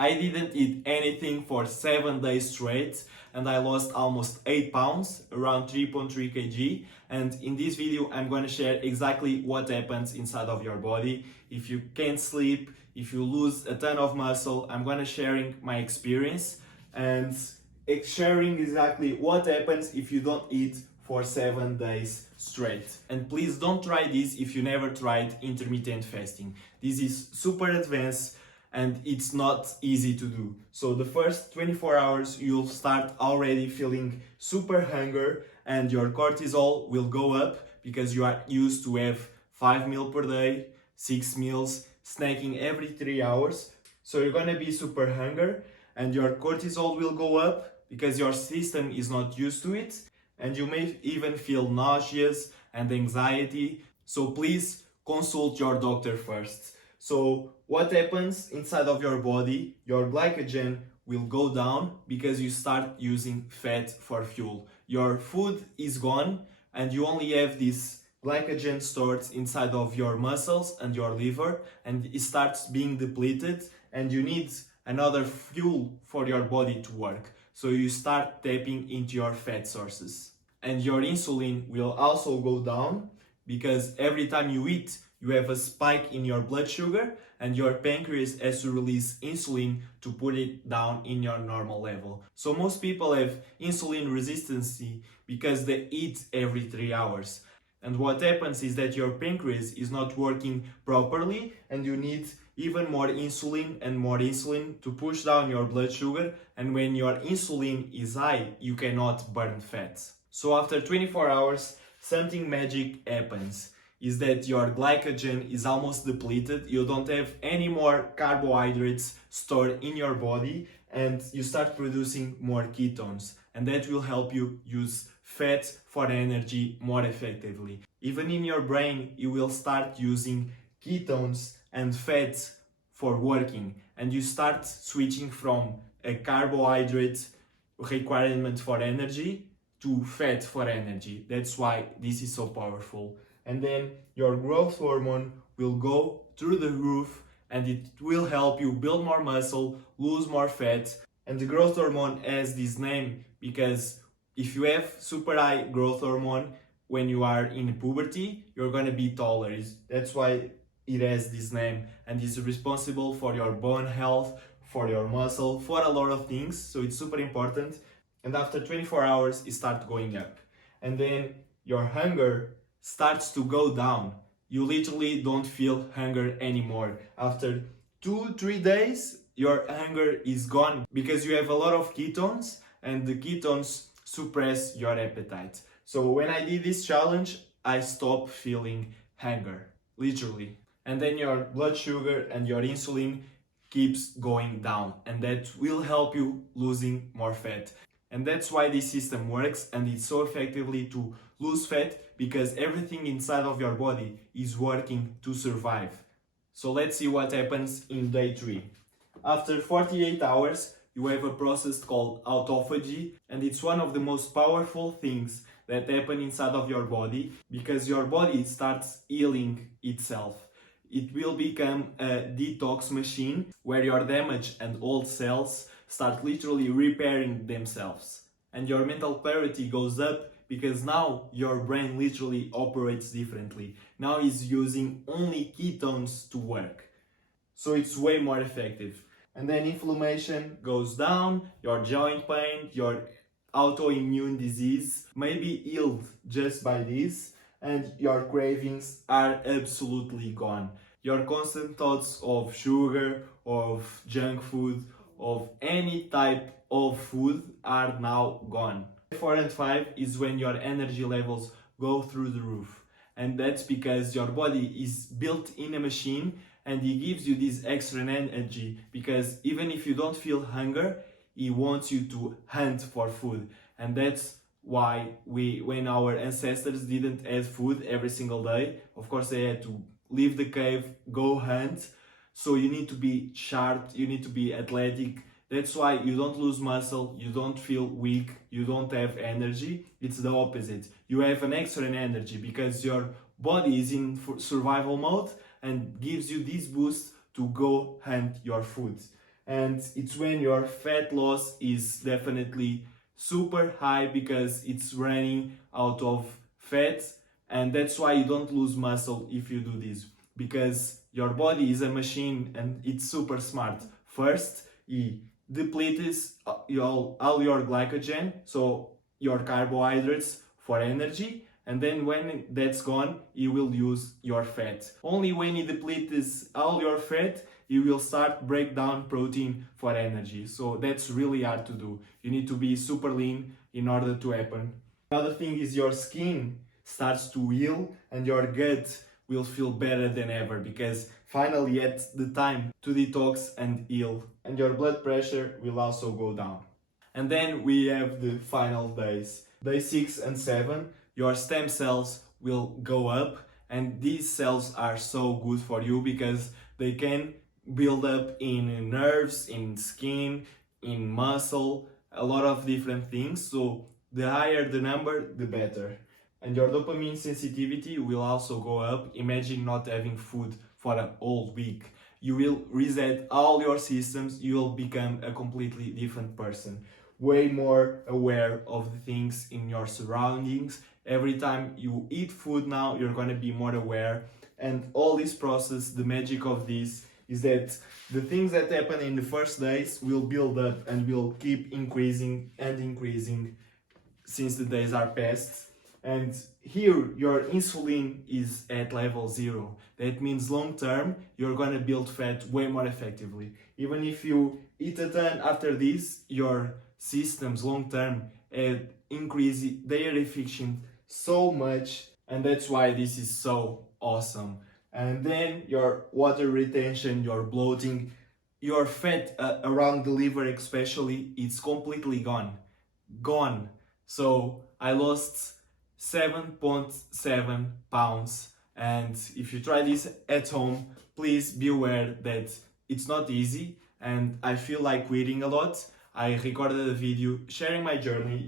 I didn't eat anything for 7 days straight and I lost almost 8 pounds, around 3.3 kg. And in this video, I'm going to share exactly what happens inside of your body. If you can't sleep, if you lose a ton of muscle, I'm going to sharing my experience and sharing exactly what happens if you don't eat for 7 days straight. And please don't try this if you never tried intermittent fasting. This is super advanced and it's not easy to do. So the first 24 hours you'll start already feeling super hunger and your cortisol will go up because you are used to have 5 meals per day, 6 meals, snacking every 3 hours. So you're gonna be super hungry and your cortisol will go up because your system is not used to it, and you may even feel nauseous and anxiety. So please consult your doctor first. So what happens inside of your body? Your glycogen will go down because you start using fat for fuel. Your food is gone and you only have this glycogen stored inside of your muscles and your liver, and it starts being depleted and you need another fuel for your body to work. So you start tapping into your fat sources. And your insulin will also go down because every time you eat, you have a spike in your blood sugar and your pancreas has to release insulin to put it down in your normal level. So most people have insulin resistance because they eat every 3 hours. And what happens is that your pancreas is not working properly and you need even more insulin to push down your blood sugar. And when your insulin is high, you cannot burn fat. So after 24 hours, something magic happens. Is that your glycogen is almost depleted, you don't have any more carbohydrates stored in your body, and you start producing more ketones, and that will help you use fat for energy more effectively. Even in your brain, you will start using ketones and fat for working, and you start switching from a carbohydrate requirement for energy to fat for energy. That's why this is so powerful. And then your growth hormone will go through the roof and it will help you build more muscle, lose more fat. And the growth hormone has this name because if you have super high growth hormone when you are in puberty, you're gonna be taller. That's why it has this name, and is responsible for your bone health, for your muscle, for a lot of things. So it's super important. And after 24 hours, it starts going up. And then your hunger starts to go down. You literally don't feel hunger anymore. After 2-3 days, your hunger is gone because you have a lot of ketones and the ketones suppress your appetite. So when I did this challenge, I stopped feeling hunger, literally. And then your blood sugar and your insulin keeps going down, and that will help you losing more fat. And that's why this system works, and it's so effectively to lose fat because everything inside of your body is working to survive. So let's see what happens in day 3. After 48 hours, you have a process called autophagy, and it's one of the most powerful things that happen inside of your body because your body starts healing itself. It will become a detox machine where your damaged and old cells start literally repairing themselves. And your mental clarity goes up because now your brain literally operates differently. Now it's using only ketones to work. So it's way more effective. And then inflammation goes down, your joint pain, your autoimmune disease may be healed just by this, and your cravings are absolutely gone. Your constant thoughts of sugar, of junk food, of any type of food are now gone. 4 and 5 is when your energy levels go through the roof, and that's because your body is built in a machine and it gives you this extra energy because even if you don't feel hunger, it wants you to hunt for food. And that's why when our ancestors didn't have food every single day, of course they had to leave the cave, go hunt. So you need to be sharp, you need to be athletic. That's why you don't lose muscle, you don't feel weak, you don't have energy. It's the opposite. You have an extra energy because your body is in survival mode and gives you this boost to go hunt your food. and it's when your fat loss is definitely super high because it's running out of fat, and that's why you don't lose muscle if you do this, because your body is a machine and it's super smart. First, it depletes all your glycogen, so your carbohydrates, for energy, and then when that's gone, you will use your fat. Only when you deplete all your fat, you will start break down protein for energy. So that's really hard to do. You need to be super lean in order to happen. Another thing is your skin starts to heal and your gut will feel better than ever because finally it's the time to detox and heal, and your blood pressure will also go down. And then we have the final days. Day 6 and 7, your stem cells will go up, and these cells are so good for you because they can build up in nerves, in skin, in muscle, a lot of different things. So the higher the number, the better. And your dopamine sensitivity will also go up. Imagine not having food for a whole week. You will reset all your systems, you will become a completely different person, way more aware of the things in your surroundings. Every time you eat food now, you're going to be more aware. And all this process, the magic of this is that the things that happen in the first days will build up and will keep increasing and increasing since the days are passed. And here your insulin is at level 0. That means long term you're gonna build fat way more effectively. Even if you eat a ton after this, your systems long term increase their efficiency so much, and that's why this is so awesome. And then your water retention, your bloating, your fat around the liver especially, it's completely gone. So I lost 7.7 pounds, and if you try this at home, please be aware that it's not easy and I feel like quitting a lot. I recorded a video sharing my journey.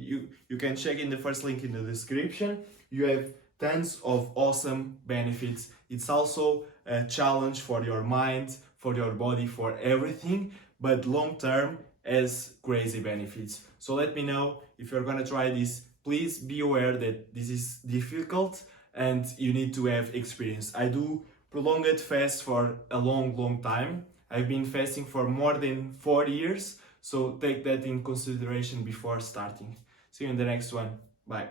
You can check in the first link in the description. You have tons of awesome benefits. It's also a challenge for your mind, for your body, for everything, but long term has crazy benefits. So let me know if you're gonna try this. Please be aware that this is difficult and you need to have experience. I do prolonged fast for a long time. I've been fasting for more than 4 years, so take that in consideration before starting. See you in the next one. Bye.